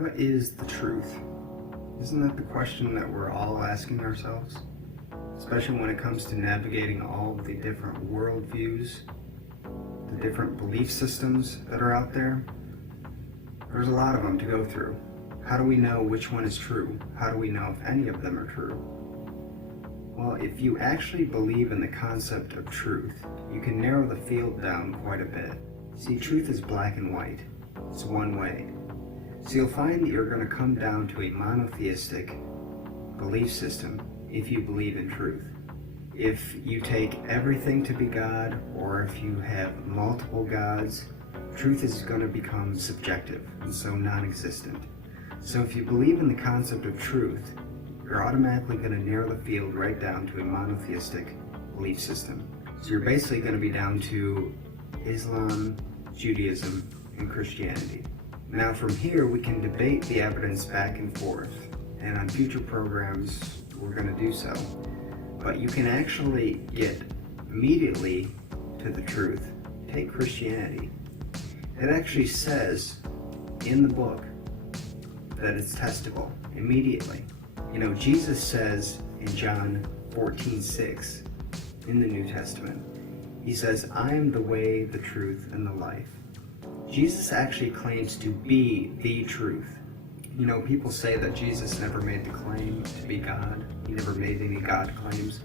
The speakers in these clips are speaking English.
What is the truth? Isn't that the question that we're all asking ourselves? Especially when it comes to navigating all of the different worldviews, the different belief systems that are out there. There's a lot of them to go through. How do we know which one is true? How do we know if any of them are true? Well, if you actually believe in the concept of truth, you can narrow the field down quite a bit. See, truth is black and white. It's one way. So you'll find that you're going to come down to a monotheistic belief system if you believe in truth. If you take everything to be God, or if you have multiple gods, truth is going to become subjective and so non-existent. So if you believe in the concept of truth, you're automatically going to narrow the field right down to a monotheistic belief system. So you're basically going to be down to Islam, Judaism, and Christianity. Now from here we can debate the evidence back and forth, and on future programs we're going to do so. But you can actually get immediately to the truth. Take Christianity. It actually says in the book that it's testable immediately. You know, Jesus says in John 14:6 in the New Testament, he says, "I am the way, the truth, and the life." Jesus actually claims to be the truth. You know, people say that Jesus never made the claim to be God. He never made any God claims.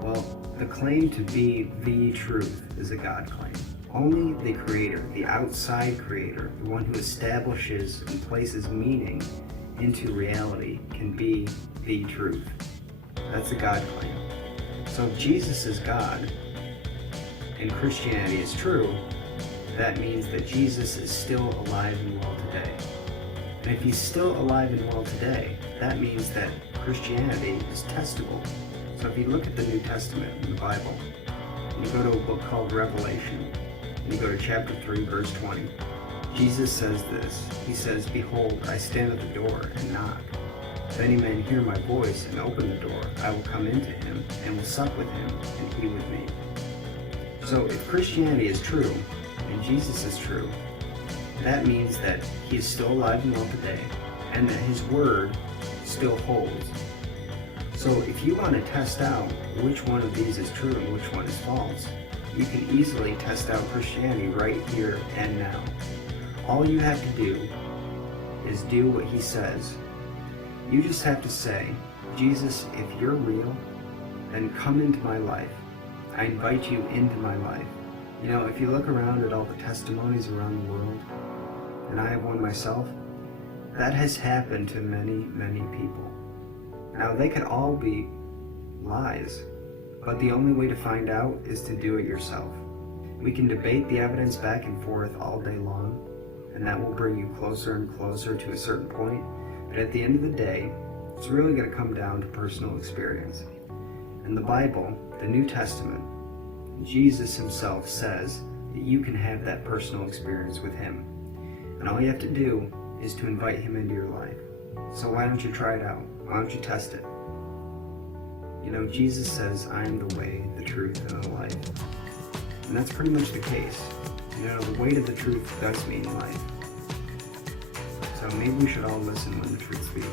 Well, the claim to be the truth is a God claim. Only the creator, the outside creator, the one who establishes and places meaning into reality, can be the truth. That's a God claim. So if Jesus is God and Christianity is true, that means that Jesus is still alive and well today. And if he's still alive and well today, that means that Christianity is testable. So if you look at the New Testament in the Bible, and you go to a book called Revelation, and you go to chapter 3, verse 20, Jesus says this. He says, "Behold, I stand at the door and knock. If any man hear my voice and open the door, I will come into him and will sup with him and he with me." So if Christianity is true, and Jesus is true, that means that he is still alive and well today, and that his word still holds. So if you want to test out which one of these is true and which one is false, you can easily test out Christianity right here and now. All you have to do is do what he says. You just have to say, "Jesus, if you're real, then come into my life. I invite you into my life." You know, if you look around at all the testimonies around the world, and I have one myself, that has happened to many, many people. Now, they could all be lies, but the only way to find out is to do it yourself. We can debate the evidence back and forth all day long, and that will bring you closer and closer to a certain point, but at the end of the day, it's really going to come down to personal experience. In the Bible, the New Testament, Jesus himself says that you can have that personal experience with him. And all you have to do is to invite him into your life. So why don't you try it out? Why don't you test it? You know, Jesus says, "I am the way, the truth, and the life." And that's pretty much the case. You know, the way to the truth does mean life. So maybe we should all listen when the truth speaks.